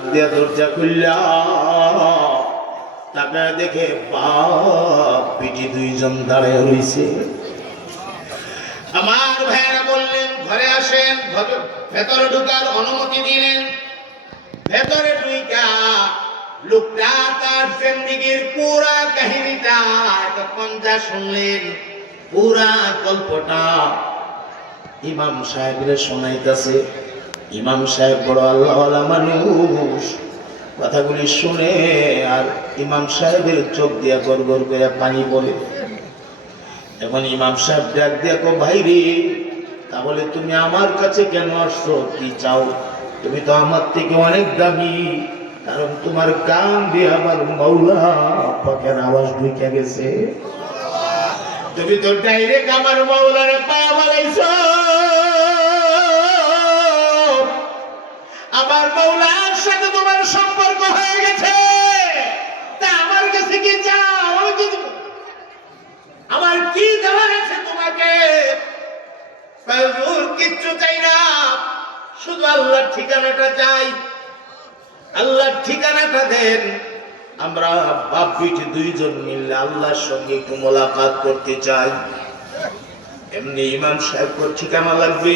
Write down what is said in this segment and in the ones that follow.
দিয়া দেখে, বাপ পিটি দুইজন দাঁড়ায় রইছে। আমার ভাইয়েরা বললেন, ঘরে আসেন, ভেতরে ঢুকার অনুমতি দিলেন। ভেতরে ঢুকা লোকটা তার জিন্দিগির পুরা কাহিনীটা এতক্ষণ যা শুনলেন, পুরা গল্পটা ইমাম সাহেবের শোনাইতেছে। ইমাম সাহেব বড় আল্লাহওয়ালা মানুষ। কথাগুলি শুনে আর ইমাম সাহেবের চোখ দিয়া গর গর করে পানি বলে এখন ইমাম সাহেব ডাক দিয়া কো ভাই রে, তাহলে তুমি আমার কাছে কেন আসছো? কি চাও? তুমি তো আমার থেকে অনেক দামি। কারণ তোমার কান দিয়ে আমার মৌলা পাখের আওয়াজ ঢুকে গেছে। তুমি তো ডাইরেক্ট আমার মৌলার পা বানাইছো আমার মৌলার সাথে তোমার সম্পর্ক হয়ে গেছে। তা আমার কাছে কি চাও? কি আমার কি দেওয়ার আছে তোমাকে? কিচ্ছু চাই না। শুধু আল্লাহর ঠিকানাটা চাই। আল্লাহর ঠিকানাটা দেন। আমরা বাপ বিটি দুইজন মিললে আল্লাহর সঙ্গে একটু মোলাকাত করতে চাই। এমনি ইমাম সাহেব ঠিকানা লাগবে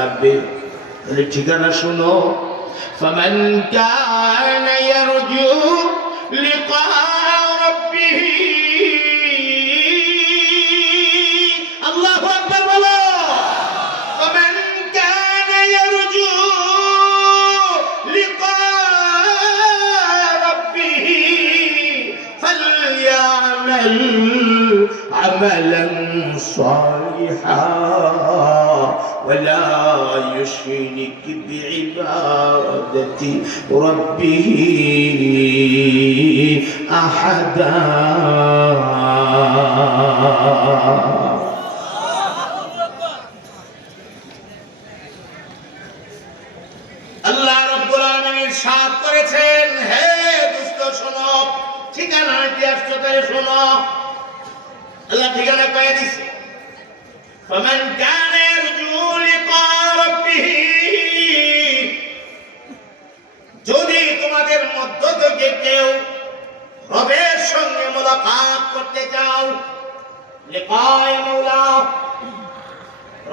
লাগবে। ঠিকানা শুনো فمن كان بعبادة ربه أحدا. সঙ্গে মোলাকাত করতে চাও।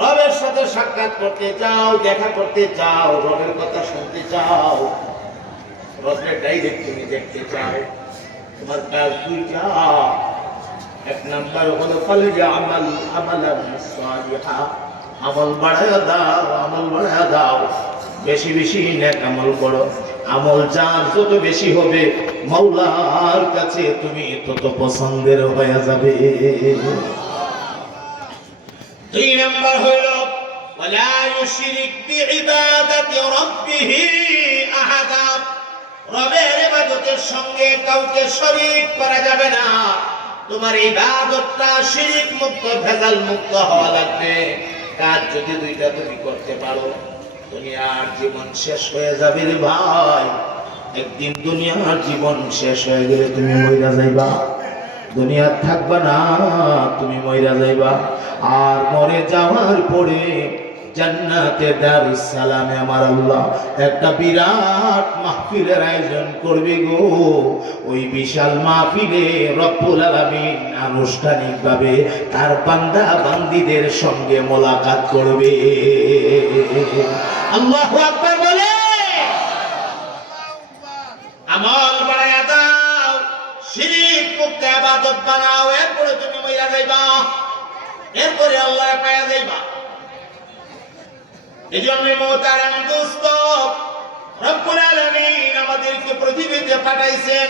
রবের সাথে সাক্ষাৎ করতে চাও, দেখা করতে চাও, রবের কথা শুনতে চাও। রবের ডাইরেক্ট তুমি দেখতে চাও। তোমার কাজ দুইটা এক নাম্বার হলো, ফলে যে আমল আমল আমল বাড়ায় দাও, আমল বাড়ায় দাও। বেশি বেশি নেক আমল করো। আমল যার যত বেশি হবে মাওলার কাছে তুমি তত পছন্দের হয়ে যাবে দুই নম্বর হইল ولا يشرك بعبادة ربه أحدا রবের ইবাদতের সঙ্গে কাউকে শরীক করা যাবে না তোমার ইবাদতটা শিরিক মুক্ত ভেজাল মুক্ত হওয়া লাগবে কাজ যদি দুইটা তুমি করতে পারো দুনিয়ার জীবন শেষ হয়ে যাবে রে ভাই। একদিন দুনিয়ার জীবন শেষ হয়ে গেলে তুমি মইরা যাইবা। দুনিয়ার থাকবা না, তুমি মইরা যাইবা। আর মরে যাওয়ার পরে জান্নাতে দারুস সালামে আমার আল্লাহ। একটা বিরাট মাহফিলের আয়োজন করবে গো। ওই বিশাল মাহফিলে রব্বুল আলামিন আনুষ্ঠানিকভাবে তার বান্দা বান্দিদের সঙ্গে মোলাকাত করবে। আল্লাহু আকবার বলে। আমল বাড়ায়া দাও, শিরিক মুক্ত ইবাদত বানাও, এরপরে তুমি মইরা যাইবা। এরপরে আল্লাহ পায়া যাইবা। এই জন্য মোহতারাম দোস্ত, রব্বুল আলামিন আমাদেরকে পৃথিবীতে পাঠাইছেন,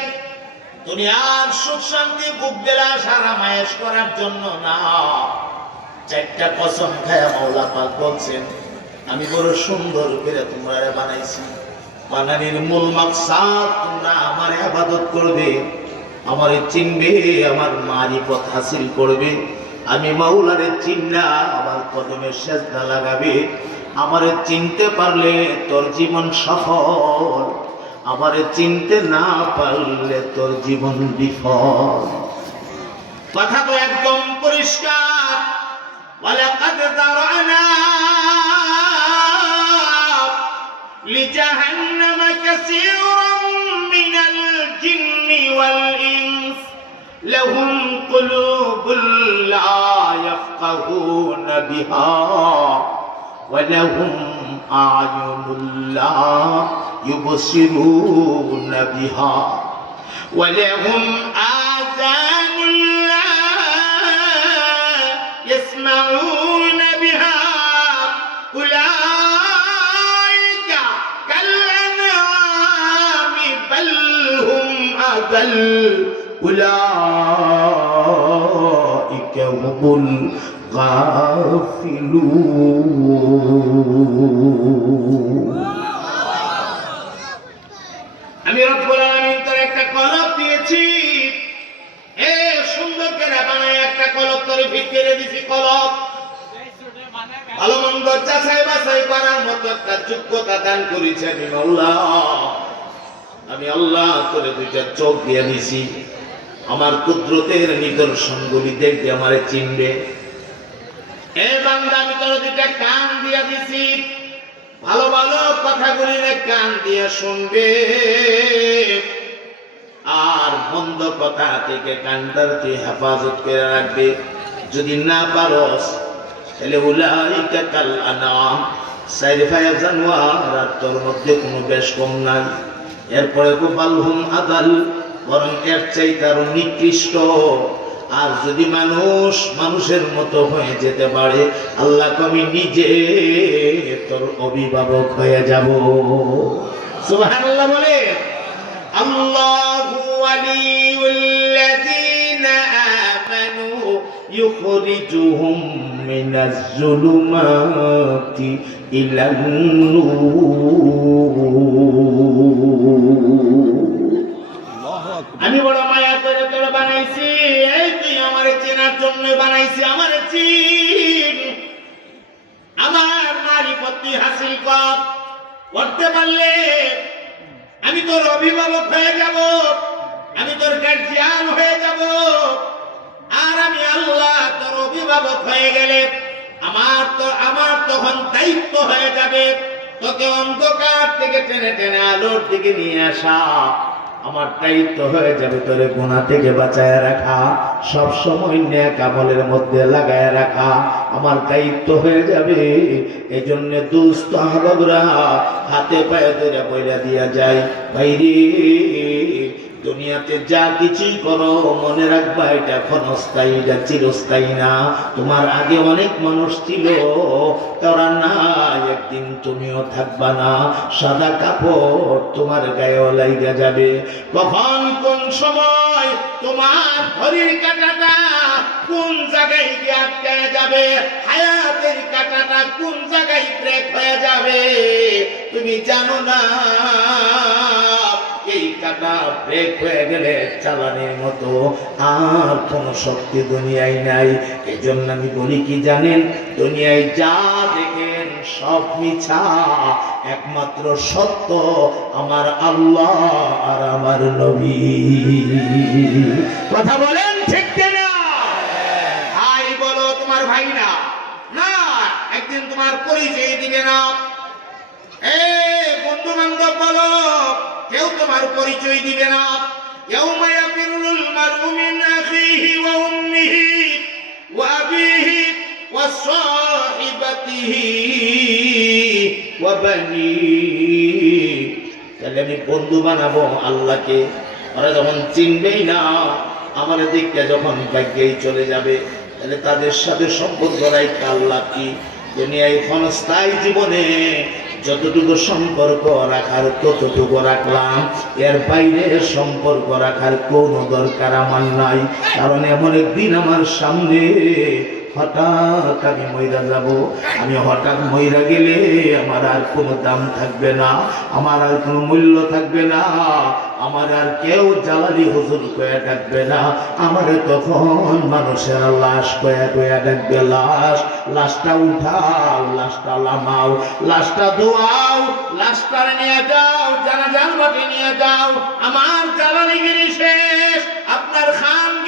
দুনিয়ার সুখ শান্তি, বুক বিলাস আরামায়েশ করার জন্য না। চারটা কসম খায়া মাওলা পাক বলছেন আমি বড় সুন্দর করে তোমরা বানাইছি বানানির মূল মাকসাদ তোমরা আমার আবাদত করবে আমারে চিনবে আমার মারিফত হাসিল করবে আমি মাওলারে চিন্না আমার কদমে সেজদা লাগাবে আমারে চিনতে পারলে তোর জীবন সফল আমারে চিনতে না পারলে তোর জীবন বিফল কথা তো একদম পরিষ্কার ولقد كثيرا من الجن والإنس لهم قلوب لا يفقهون بها ولهم أعين لا يبصرون بها ولهم آذان أضل أولئك هم الغافلون আমি রব্বুল আলামিন তোর একটা কলব দিয়েছি এ সুন্দর করে বানায় একটা কলব তোরে ভিতরে দিছি কলব ভালো মন্দ চাষাই বাছাই করার মতো একটা যোগ্যতা দান করেছে আমি আল্লাহ আমি আল্লাহ করে দুইটা চোখ দিয়ে দিছি আমার কুদরতের নিদর্শনগুলি দেখবে আমারে চিনবে। এ বান্দা কান দিয়া দিছি। ভালো ভালো কথাগুলি কান দিয়ে শুনবে। আর মন্দ কথা থেকে কানটার তুই হেফাজত করে রাখবে। যদি না পারস, তাহলে উলাইকা কাল আনাম। আর তোর মধ্যে কোনো বেশ কম নাই। এরপরে গোপাল হুম আদাল, বরং এর চাইতে আরও নিকৃষ্ট। আর যদি মানুষ মানুষের মতো হয়ে যেতে পারে, আল্লাহ আমি নিজে তোর অভিভাবক হয়ে যাব। সুবহানাল্লাহ বলে আল্লাহ يخرجهم من الظلمات إلى النور আমি বড় মায়া করে তোর বানাইছি এই তুই আমার চেনার জন্য বানাইছি আমার চিন আমার মারিফত তুই হাসিল কর করতে পারলে আমি তোর অভিভাবক হয়ে যাব আমি তোর গার্জিয়ান হয়ে যাব আর আমি আল্লাহ তোর অভিভাবক হয়ে গেলে আমার তো, আমার তখন দায়িত্ব হয়ে যাবে। তোকে অন্ধকার থেকে টেনে টেনে আলোর দিকে নিয়ে আসা। আমার দায়িত্ব হয়ে যাবে তোরে গুণা থেকে বাঁচায় রাখা। সব সময় ন্যাক আমলের মধ্যে লাগায় রাখা। আমার দায়িত্ব হয়ে যাবে। এই জন্য দুস্থ হাতে পায়ে ধরে বইরা দিয়া যায়। বাইরে দুনিয়াতে যা কিছুই করো, মনে রাখবা এটা ক্ষণস্থায়ী, এটা চিরস্থায়ী না। তোমার আগে অনেক মানুষ ছিল, তারা নাই, একদিন তুমিও থাকবা না। সাদা কাপড় তোমার গায়েও লাইগা যাবে। কখন কোন সময় তোমার ঘড়ির কাটাটা কোন জায়গায় গিয়ে আটকায় যাবে? হায়াতের কাটাটা কোন জায়গায় ব্রেক হয়ে যাবে? তুমি জানো না। এই কাটা ব্রেক হয়ে গেলে মতো আর শক্তি দুনিয়ায় নাই। আমি বলি কি জানেন? দুনিয়ায় যা দেখেন, সব মিছা। একমাত্র সত্য আমার আল্লাহ আর আমার নবী। কথা বলেন ঠিক না ভাই, বলো, তোমার ভাই না? না, একদিন তোমার পরিচয় দিবে না। এ বন্ধু বান্ধব বলো। কেউ তোমার পরিচয় দিবে না يوم يفر المرء من أخيه وأمه وأبيه وصاحبته وبنيه তাহলে আমি বন্ধু বানাবো আল্লাহকে ওরা যখন চিনবেই না আমার দিকটা যখন ভাগ্যেই চলে যাবে তাহলে তাদের সাথে সম্পর্ক রাখতে আল্লাহ কি দুনিয়ায় ক্ষণস্থায়ী জীবনে যতটুকু সম্পর্ক রাখার ততটুকু রাখলাম। এর বাইরে সম্পর্ক রাখার কোনো দরকার আমার নাই। কারণ এমন একদিন আমার সামনে হঠাৎ আমি মইরা যাব, আমি হঠাৎ মইরা গেলে আমার আর কোনো দাম থাকবে না, আমার আর কোনো মূল্য থাকবে না, আমার আর কেউ জ্বালালি হুজুর কয়া ডাকবে না, আমার তখন মানুষের লাশ কয়া কয়া ডাকবে, লাশ, লাশটা উঠাও, লাশটা লামাও লাশটা ধোয়াও লাশটা নিয়ে যাও জানা জান মাটি নিয়ে যাও, আমার জ্বালানিগিরি শেষ, আপনার খানগিরি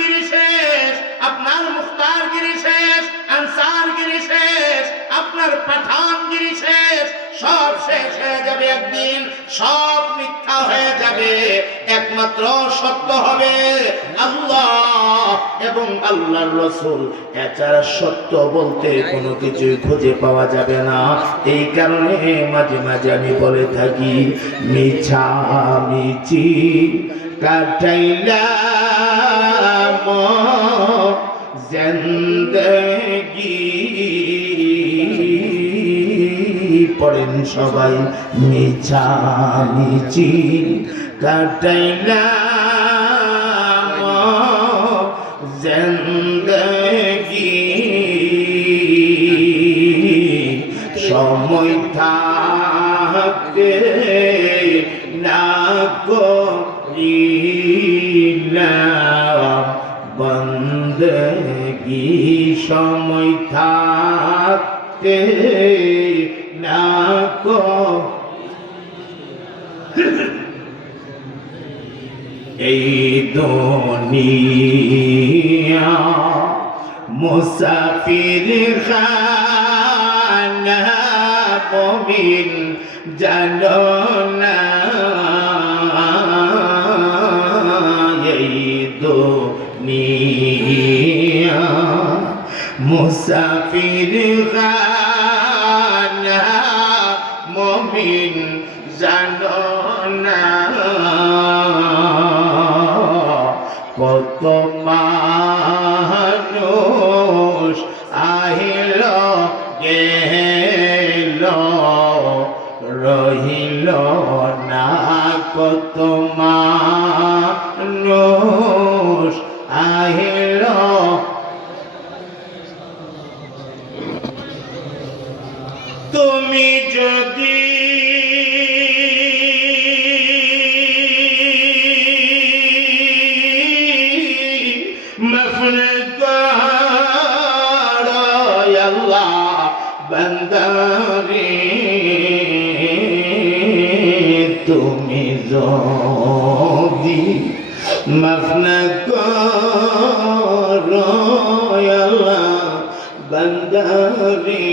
পাঠানগিরি শেষ, সব শেষ হয়ে যাবে একদিন, সব মিথ্যা হয়ে যাবে, একমাত্র সত্য হবে আল্লাহ এবং আল্লাহর রসুল। এছাড়া সত্য বলতে কোনো কিছুই খুঁজে পাওয়া যাবে না। এই কারণে মাঝে মাঝে আমি বলে থাকি, মিছা, মিছি, কাটাইলাম জিন্দগি। পড়েন সবাই। মিছা মিছি কাটাইলাম। জিন্দগি। সময় থাকতে না করিলাম। বন্দগি সময় থাকতে না কর এই দুনিয়া। মুসাফির খানা মমিন জানো না। এই দুনিয়া মুসাফির খানা রহিল না কত মানুষ তুমি যদি মফনত আল্লাহ বন্দরে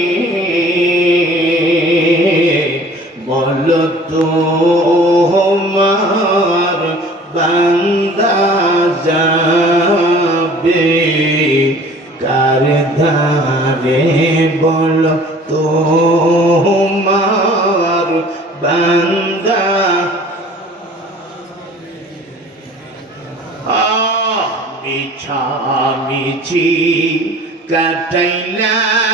বলো তোমার বান্দা যাবে কার ধারে? বলো বান্দা। মিছা মিছি কাটাইলাম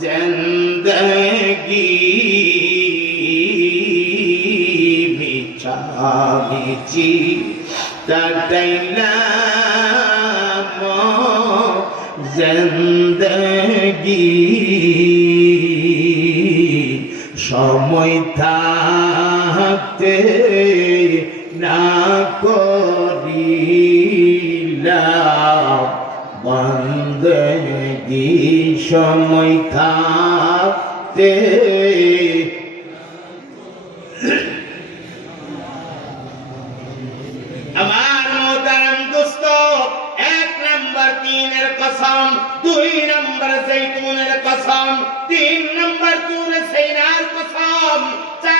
জিন্দগি। মিছা মিছি কাটাইলাম জিন্দগি। সময় থাকতে না করি বন্দগি সময় থাকতে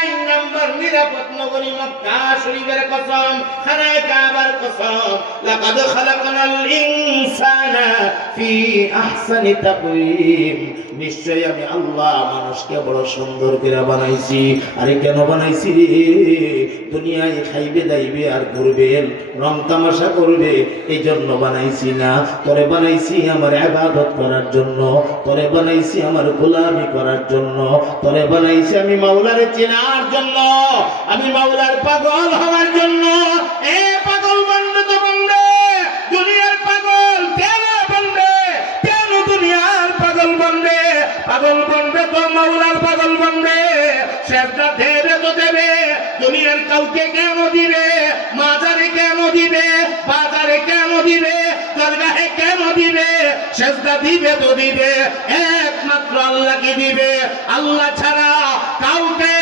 Bye. নাম্বার, নিরাপদ নগরী মক্কা শরীফের কসম, খানায় কাবার কসম। লাকাদ খালাকনাল ইনসানা ফি আহসানি তাকওয়িম। নিশ্চয় আমি আল্লাহ মানুষকে বড় সুন্দর করে বানাইছি। আরে কেন বানাইছি? দুনিয়ায় খাইবে, দাইবে আর ঘুরবে, রং তামাশা করবে এই জন্য বানাইছি না। তোরে বানাইছি আমার আবাদত করার জন্য, তোরে বানাইছি আমার গোলামি করার জন্য, তোরে বানাইছি আমি মাওলারে চেনার জন্য। আমি মাওলার পাগল হওয়ার জন্য, এ পাগল বন্ধ দুনিয়ার পাগল, কেন বন্ধে? কেন দুনিয়ার পাগল বন্ধে? পাগল বন্ধে তো মাওলার পাগল বন্ধে। তো দেবে, দুনিয়ার কাউকে কেন দিবে? মাজারে কেন দিবে? বাজারে কেন দিবে? দরগাহে কেন দিবে? শেষটা দিবে তো দিবে, একমাত্র আল্লাহকে দিবে। আল্লাহ ছাড়া কাউকে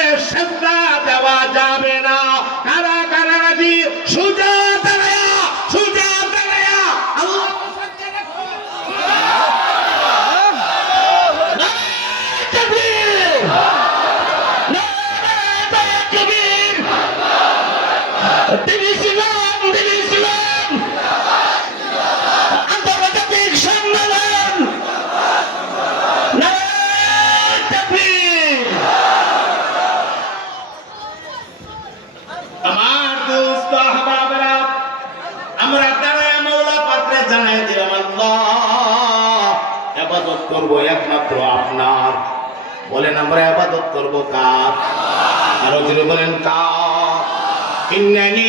শেষটা দেওয়া যাবে জানাই দিলাম আল্লাহ, আবাদত করব একমাত্র আপনার। বলেন, আমরা আবাদত করব কার? আরও যদি বলেন, কার? ইন্নানি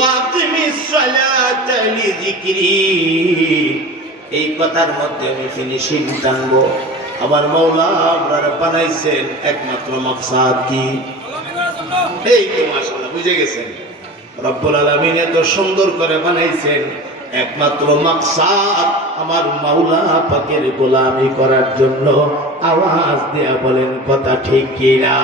واقم الصلاة لذكري এই কথার মধ্যে আমি ফিনিশিং টানবো আমার মৌলা আপনারা বানাইছেন একমাত্র মকসাদ কি এই তো মাশাআল্লাহ বুঝে গেছেন রব্বুল আলামিন এত সুন্দর করে বানাইছেন একমাত্র মাকসাদ আমার মাওলা পাকের গোলামি করার জন্য আওয়াজ দেয়া বলেন কথা ঠিক কিনা